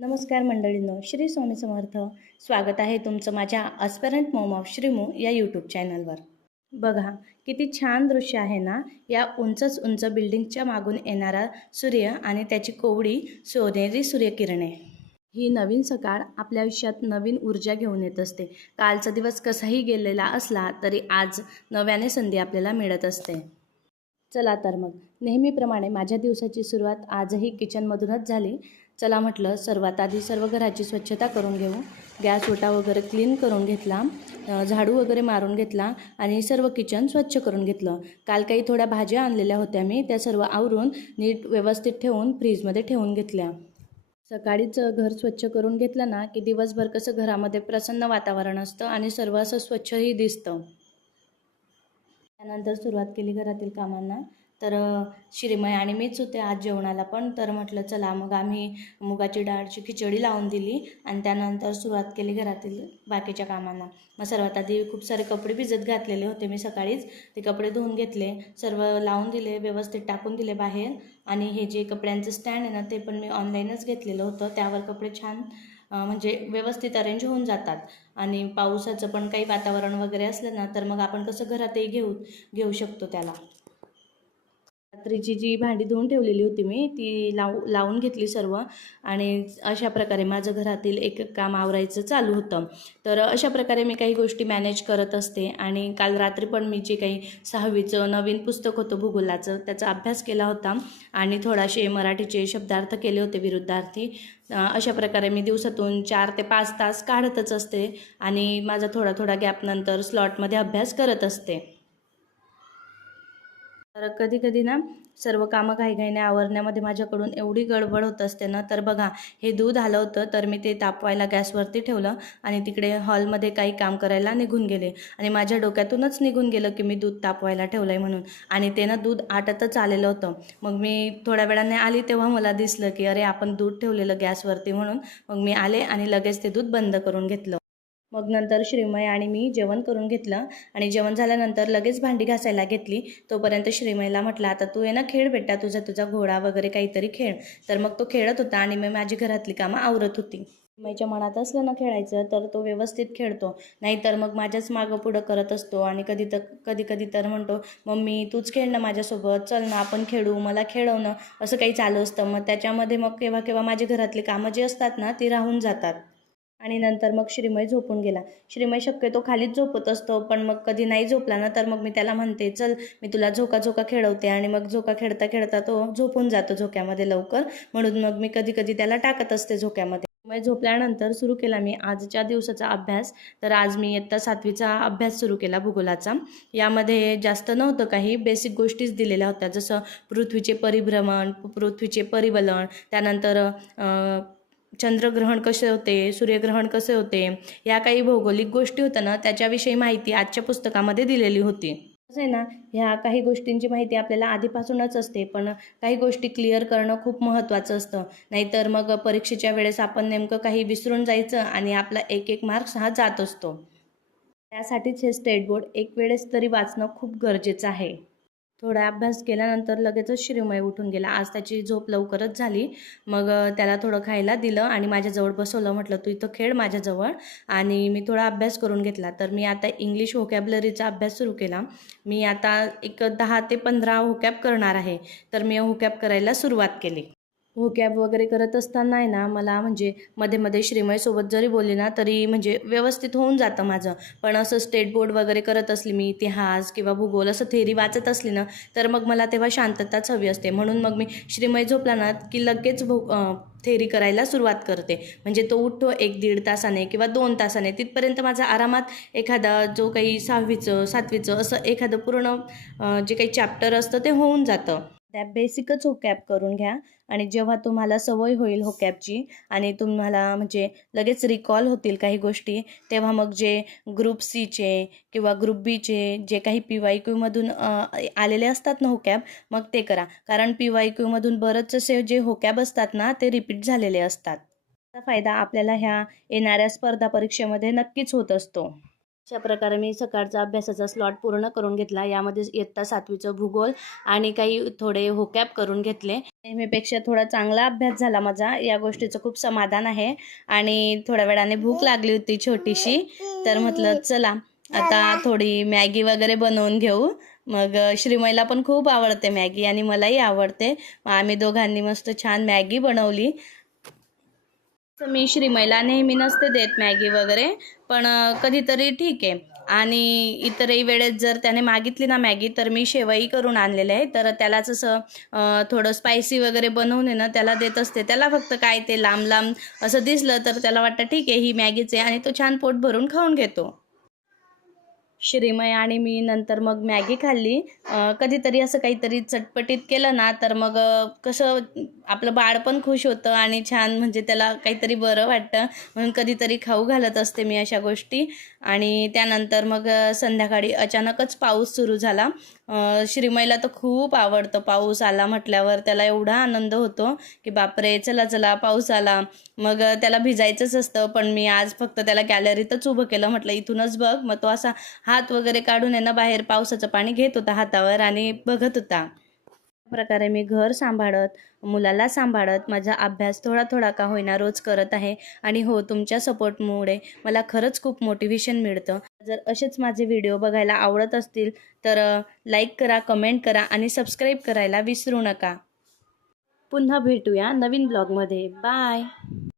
नमस्कार मंडळींनो, श्री स्वामी समर्थ. स्वागत आहे तुमचं माझ्या ॲस्पिरंट मॉम ऑफ श्रीमू या यूट्यूब चॅनलवर. बघा किती छान दृश्य आहे ना. या उंचच उंच बिल्डिंगच्या मागून येणारा सूर्य आणि त्याची कोवळी सोनेरी सूर्यकिरणे. ही नवीन सकाळ आपल्या आयुष्यात नवीन ऊर्जा घेऊन येत असते. कालचा दिवस कसाही गेलेला असला तरी आज नव्याने संधी आपल्याला मिळत असते. चला तर मग नेहमीप्रमाणे माझ्या दिवसाची सुरुवात आजही किचनमधूनच झाली. चला म्हटलं सर्वात आधी सर्व घराची स्वच्छता करून घेऊ. गॅस ओटा वगैरे क्लीन करून घेतला, झाडू वगैरे मारून घेतला आणि सर्व किचन स्वच्छ करून घेतलं. काल काही थोड्या भाज्या आणलेल्या होत्या मी, त्या सर्व आवरून नीट व्यवस्थित ठेवून फ्रीजमध्ये ठेवून घेतल्या. सकाळीच घर स्वच्छ करून घेतलं ना की दिवसभर कसं घरामध्ये प्रसन्न वातावरण असतं आणि सर्व असं स्वच्छही दिसतं. त्यानंतर सुरुवात केली घरातील कामांना. तर श्रीमय आणि मीच होते आज जेवणाला पण. तर म्हटलं चला मग आम्ही मुगाची डाळची खिचडी लावून दिली आणि त्यानंतर सुरुवात केली घरातील बाकीच्या कामांना. मग सर्वात आधी खूप सारे कपडे भिजत घातलेले होते मी सकाळीच. ते कपडे धुवून घेतले, सर्व लावून दिले, व्यवस्थित टाकून दिले बाहेर. आणि हे जे कपड्यांचं स्टँड आहे ना ते पण मी ऑनलाईनच घेतलेलं होतं. त्यावर कपडे छान म्हणजे व्यवस्थित अरेंज होऊन जातात. आणि पावसाचं पण काही वातावरण वगैरे असलं ना तर मग आपण कसं घरातही घेऊ शकतो त्याला. रात्रीची जी भांडी धुवून ठेवलेली होती मी ती लावून घेतली सर्व. आणि अशा प्रकारे माझं घरातील एक काम आवरायचं चालू होतं. तर अशा प्रकारे मी काही गोष्टी मॅनेज करत असते. आणि काल रात्री पण मी जे काही 6वीचं नवीन पुस्तक होतं भूगोलाचं त्याचा अभ्यास केला होता आणि थोडासे मराठीचे शब्दार्थ केले होते विरुद्धार्थी. अशा प्रकारे मी दिवसातून 4 ते 5 तास काढतच असते आणि माझा थोडा थोडा गॅपनंतर स्लॉटमध्ये अभ्यास करत असते. तर कधी कधी ना सर्व कामं घाईघाईने आवरण्यामध्ये माझ्याकडून एवढी गडबड होत असते ना. तर बघा हे दूध आलं होतं तर मी ते तापवायला गॅसवरती ठेवलं आणि तिकडे हॉलमध्ये काही काम करायला निघून गेले. आणि माझ्या डोक्यातूनच निघून गेलं की मी दूध तापवायला ठेवलं आहे म्हणून. आणि ते ना दूध आटतच आलेलं होतं. मग मी थोड्या वेळाने आली तेव्हा मला दिसलं की अरे आपण दूध ठेवलेलं गॅसवरती म्हणून. मग मी आले आणि लगेच ते दूध बंद करून घेतलं. मग नंतर श्रीमय आणि मी जेवण करून घेतलं आणि जेवण झाल्यानंतर लगेच भांडी घासायला घेतली. तोपर्यंत श्रीमयला म्हटलं आता तू आहे ना खेळ बेटा, तुझा घोडा वगैरे काहीतरी खेळ. तर मग तो खेळत होता आणि मी माझी घरातली कामं आवरत होती. श्रीमयच्या मनात असलं ना खेळायचं तर तो व्यवस्थित खेळतो, नाहीतर मग माझ्याच मागं पुढं करत असतो. आणि कधी कधी तर म्हणतो मम्मी तूच खेळ ना माझ्यासोबत, चल ना आपण खेळू, मला खेळवणं, असं काही चालू असतं. मग त्याच्यामध्ये मग केव्हा केव्हा माझी घरातली कामं जी असतात ना ती राहून जातात. आणि नंतर मग श्रीमय झोपून गेला. श्रीमय शक्यतो खालीच झोपत असतो, पण मग कधी नाही झोपला ना तर मग मी त्याला म्हणते चल मी तुला झोका झोका खेळवते. आणि मग झोका खेळता खेळता तो झोपून जातो झोक्यामध्ये लवकर. म्हणून मग मी कधी कधी त्याला टाकत असते झोक्यामध्ये. मग झोपल्यानंतर सुरू केला मी आजच्या दिवसाचा अभ्यास. तर आज मी इयत्ता 7वीचा अभ्यास सुरू केला भूगोलाचा. यामध्ये जास्त नव्हतं काही, बेसिक गोष्टीच दिलेल्या होत्या, जसं पृथ्वीचे परिभ्रमण, पृथ्वीचे परिवलन, त्यानंतर चंद्रग्रहण कसे होते, सूर्यग्रहण कसे होते, या काही भौगोलिक गोष्टी होत्या ना त्याच्याविषयी माहिती आजच्या पुस्तकामध्ये दिलेली होती. असं आहे ना, ह्या काही गोष्टींची माहिती आपल्याला आधीपासूनच असते, पण काही गोष्टी क्लिअर करणं खूप महत्त्वाचं असतं. नाहीतर मग परीक्षेच्या वेळेस आपण नेमकं काही विसरून जायचं आणि आपला एक एक मार्क्स हा जात असतो. त्यासाठीच हे स्टेट बोर्ड एक वेळेस तरी वाचणं खूप गरजेचं आहे. थोडा अभ्यास केल्यानंतर लगेचच श्रीमय उठून गेला. आज त्याची झोप लवकरच झाली. मग त्याला थोडं खायला दिलं आणि माझ्याजवळ बसवलं. म्हटलं तू इथं खेळ माझ्याजवळ. आणि मी थोडा अभ्यास करून घेतला. तर मी आता इंग्लिश व्होकॅब्युलरीचा अभ्यास सुरू केला. मी आता एक 10 ते 15 व्होकॅब करणार आहे. तर मी व्होकॅब करायला सुरुवात केली. व्होकॅब वगैरे करत असताना आहे ना मला म्हणजे मध्ये मध्ये श्रीमयसोबत जरी बोलली ना तरी म्हणजे व्यवस्थित होऊन जातं माझं. पण असं स्टेट बोर्ड वगैरे करत असली मी, इतिहास किंवा भूगोल असं थेरी वाचत असली ना तर मग मला तेव्हा शांतताच हवी असते. म्हणून मग मी श्रीमय झोपला ना की लगेच थेरी करायला सुरुवात करते. म्हणजे तो उठतो 1-1.5 तासाने किंवा 2 तासाने, तिथपर्यंत माझा आरामात एखादा जो काही 6वीचं 7वीचं असं एखादं पूर्ण जे काही चॅप्टर असतं ते होऊन जातं. त्या बेसिकच व्होकॅब करून घ्या. आणि जेव्हा तुम्हाला सवय होईल व्होकॅबची आणि तुम्हाला म्हणजे लगेच रिकॉल होतील काही गोष्टी, तेव्हा मग जे ग्रुप सीचे किंवा ग्रुप बीचे जे काही PYQमधून आलेले असतात ना व्होकॅब, मग ते करा. कारण PYQमधून बरेचसे जे व्होकॅब असतात ना ते रिपीट झालेले असतात. त्याचा फायदा आपल्याला ह्या येणाऱ्या स्पर्धा परीक्षेमध्ये नक्कीच होत असतो. अशा प्रकारे मी सकाळचा अभ्यासाचा स्लॉट पूर्ण करून घेतला. यामध्ये इयत्ता 7वीचं भूगोल आणि काही थोडे व्होकॅब करून घेतले. नेहमीपेक्षा थोडा चांगला अभ्यास झाला माझा, या गोष्टीचं खूप समाधान आहे. आणि थोड्या वेळाने भूक लागली होती छोटीशी, तर म्हटलं चला आता थोडी मॅगी वगैरे बनवून घेऊ. मग श्रीमयला पण खूप आवडते मॅगी आणि मलाही आवडते. मग आम्ही दोघांनी मस्त छान मॅगी बनवली. तर मी श्रीमयला नेहमी नसते देत मॅगी वगैरे, पण कधीतरी ठीक आहे. आणि इतरही वेळेस जर त्याने मागितली ना मॅगी, तर मी शेवई करून आणलेले आहे. तर त्यालाच असं थोडं स्पायसी वगैरे बनवून आहे ना त्याला देत असते. त्याला फक्त काय ते लांब लांब असं दिसलं तर त्याला वाटतं ठीक आहे ही मॅगीच आहे, आणि तो छान पोट भरून खाऊन घेतो. श्रीमय आणि मी नंतर मग मॅगी खाल्ली. कधीतरी असं काहीतरी चटपटीत केलं ना, तर मग कसं आपलं बाळ पण खुश होतं आणि छान म्हणजे त्याला काहीतरी बरं वाटतं. म्हणून कधीतरी खाऊ घालत असते मी अशा गोष्टी. आणि त्यानंतर मग संध्याकाळी अचानकच पाऊस सुरू झाला. श्रीमयला तर खूप आवडतं, पाऊस आला म्हटल्यावर त्याला एवढा आनंद होतो की बापरे चला चला पाऊस आला. मग त्याला भिजायचंच असतं, पण मी आज फक्त त्याला गॅलरीतच उभं केलं. म्हटलं इथूनच बघ. मग तो असा हात वगैरे काढून आहे ना बाहेर पावसाचं पाणी घेत होता हातावर आणि बघत होता. प्रकारे मी घर सांभाळत, मुलाला सांभाळत माझा अभ्यास थोडा थोडा का होईना रोज करत आहे. आणि हो, तुमच्या सपोर्टमुळे मला खरंच खूप मोटिवेशन मिळतं. जर असेच माझे व्हिडिओ बघायला आवडत असतील तर लाईक करा, कमेंट करा आणि सबस्क्राईब करायला विसरू नका. पुन्हा भेटूया नवीन ब्लॉगमध्ये. बाय.